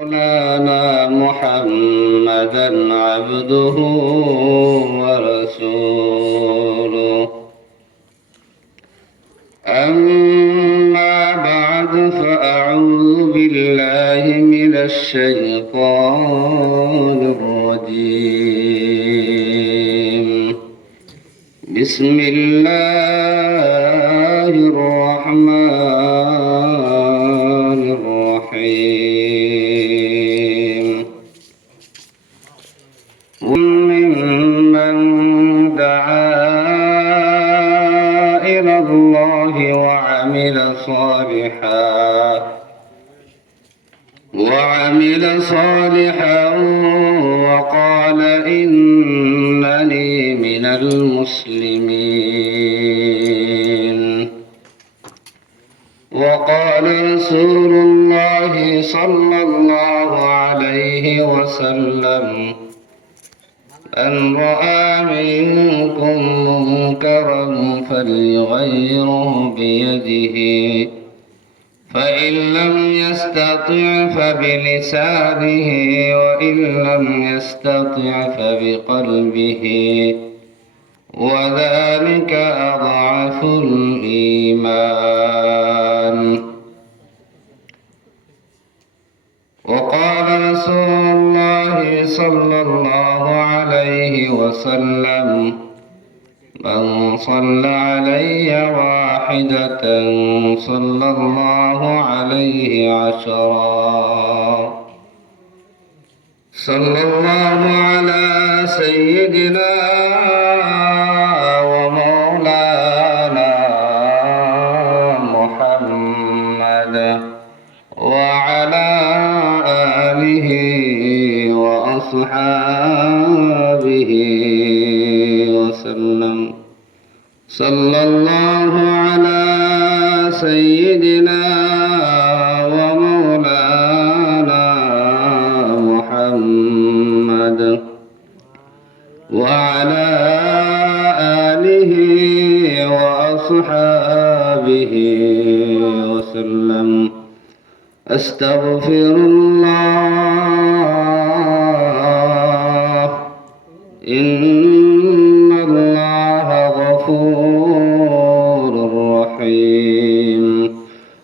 مولانا محمدا عبده ورسوله. أما بعد فأعوذ بالله من الشيطان الرجيم. بسم الله وعمل صالحا وقال إنني من المسلمين. وقال رسول الله صلى الله عليه وسلم من رأى منكم منكرا فليغيره بيده. فإن لم يستطع فبلسانه وإن لم يستطع فبقلبه. وذلك أضعف الإيمان. وقال رسول الله صلى الله عليه وسلم من صلى علي واحدة صلى الله عليه عشرا. صلى الله على سيدنا ومولانا محمد وعلى آله وأصحابه وسلم. صلى الله على سيدنا ومولانا محمد وعلى آله وأصحابه وسلم. أستغفر الله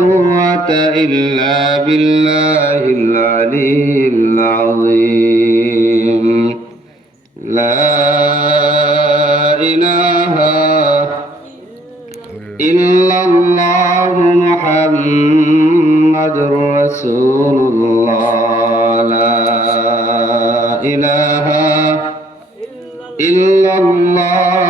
قوة إلا بالله العلي العظيم. لا إله إلا الله محمد رسول الله. لا إله إلا الله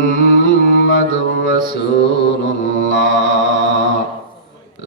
محمد رسول